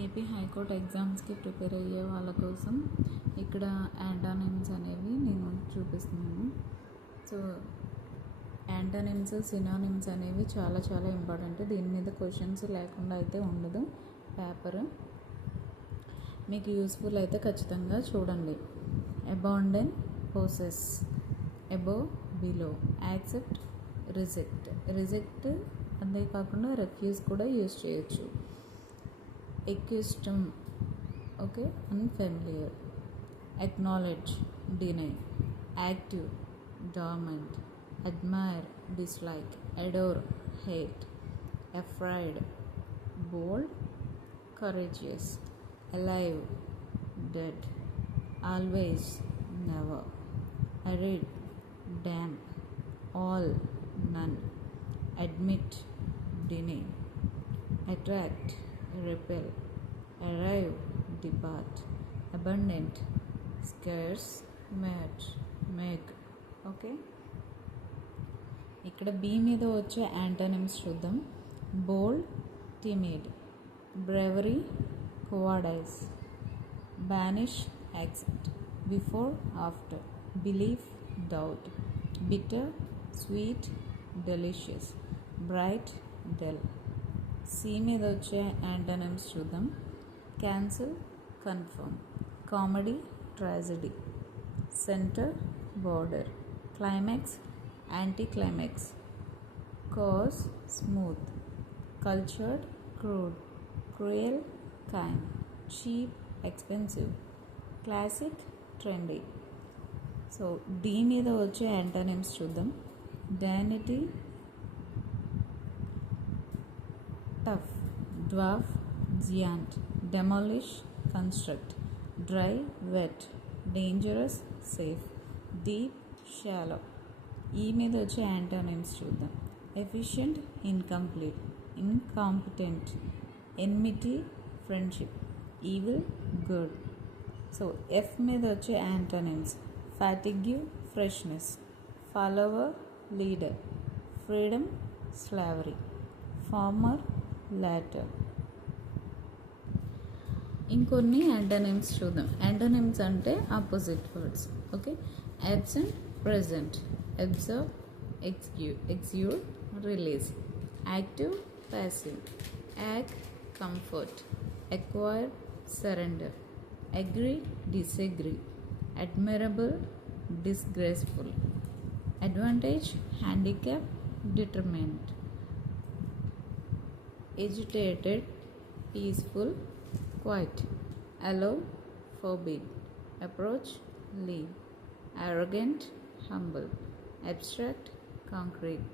AP high court ఎగ్జామ్స్కి prepare అయ్యే వాళ్ళ కోసం ఇక్కడ యాంటానిమ్స్ అనేవి నేను చూపిస్తున్నాను. సో యాంటానిమ్స్, సినానిమ్స్ అనేవి చాలా చాలా ఇంపార్టెంట్. దీని మీద క్వశ్చన్స్ లేకుండా అయితే ఉండదు పేపర్. మీకు యూస్ఫుల్ అయితే ఖచ్చితంగా చూడండి. Abandon, possess, above, below, accept, reject అంతేకాకుండా రెఫ్యూజ్ కూడా యూజ్ చేయొచ్చు. accustomed, okay, unfamiliar, acknowledge, deny, active, dormant, admire, dislike, adore, hate, afraid, bold, courageous, alive, dead, always, never, arid, damp, all, none, admit, deny, attract, repel, arrive, depart, abundant, scarce, match, make. Okay, ఇక్కడ B మీద వచ్చే antonyms చూద్దాం. Bold, timid, bravery, cowardice, banish, accept, before, after, belief, doubt, bitter, sweet, delicious, bright, dull. C మీద వచ్చే antonyms చూద్దాం. Cancel, confirm, comedy, tragedy, centre, border, climax, anti climax, cause, smooth, cultured, crude, cruel, kind, cheap, expensive, classic, trendy. So D మీద వచ్చే antonyms చూద్దాం. డానిటీ, tough, dwarf, giant, demolish, construct, dry, wet, dangerous, safe, deep, shallow. ఈ మీద వచ్చే antonyms చూద్దాం. Efficient, incomplete, incompetent, enmity, friendship, evil, good. So F మీద వచ్చే antonyms. Fatigue, freshness, follower, leader, freedom, slavery, former, latter. ఇంకొన్ని antonyms చూద్దాం. Antonyms అంటే opposite words. Okay, absent, present, observe, execute, release, active, passive, ache, comfort, acquire, surrender, agree, disagree, admirable, disgraceful, advantage, handicap, determinant, agitated, peaceful, quiet, allow, forbid, approach, leave, arrogant, humble, abstract, concrete,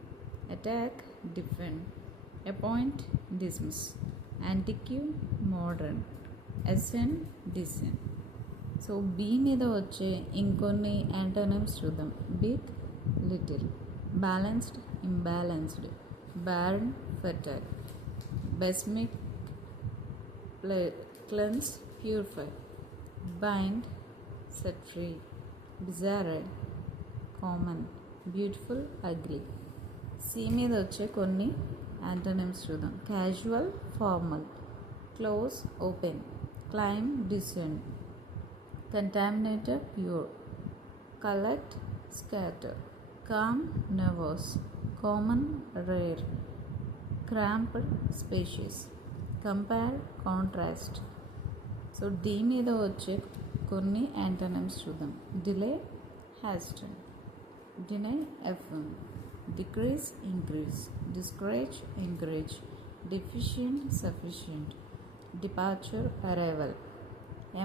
attack, defend, appoint, dismiss, antique, modern, ascend, descend. So B మీద వచ్చే ఇంకొన్ని antonyms చూద్దాం. Big, little, balanced, imbalanced, barren, fertile, basmic, cleanse, purify, bind, set free, bizarre, common, beautiful, ugly. C మీద వచ్చే కొన్ని antonyms చూద్దాం. Casual, formal, close, open, climb, descend, contaminated, pure, collect, scatter, calm, nervous, common, rare, cramped, spacious, compare, contrast. So D మీద వచ్చే కొన్ని antonyms చూద్దాం. Delay, hasten, deny, affirm, decrease, increase, discourage, encourage, deficient, sufficient, departure, arrival,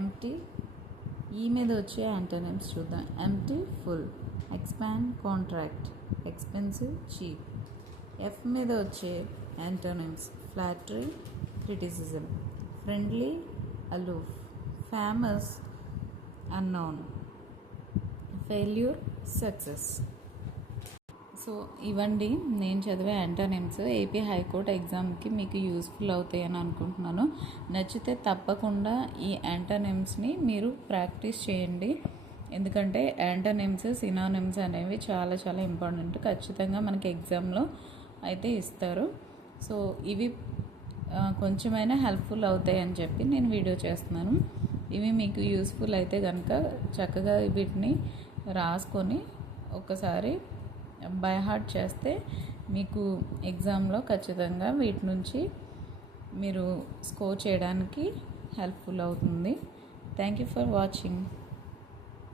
empty. ఈ మీద వచ్చే antonyms చూద్దాం. Empty, full, expand, contract, expensive, cheap. F మీద వచ్చే antonyms. Flattery, criticism, friendly, aloof, famous, unknown, failure, success. So ఇవండి నేను చదివే antonyms. AP high court ఎగ్జామ్కి మీకు యూస్ఫుల్ అవుతాయని అనుకుంటున్నాను. నచ్చితే తప్పకుండా ఈ యాంటోనిమ్స్ని మీరు ప్రాక్టీస్ చేయండి. ఎందుకంటే యాంటోనిమ్స్, సినానిమ్స్ అనేవి చాలా చాలా ఇంపార్టెంట్. ఖచ్చితంగా మనకి ఎగ్జామ్లో అయితే ఇస్తారు. సో ఇవి కొంచెమైనా హెల్ప్ఫుల్ అవుతాయి అని చెప్పి నేను వీడియో చేస్తున్నాను. ఇవి మీకు యూస్ఫుల్ అయితే కనుక చక్కగా వీటిని రాసుకొని ఒకసారి బై హార్ట్ చేస్తే మీకు ఎగ్జామ్లో ఖచ్చితంగా వీటి నుంచి మీరు స్కోర్ చేయడానికి హెల్ప్ఫుల్ అవుతుంది. Thank you for watching.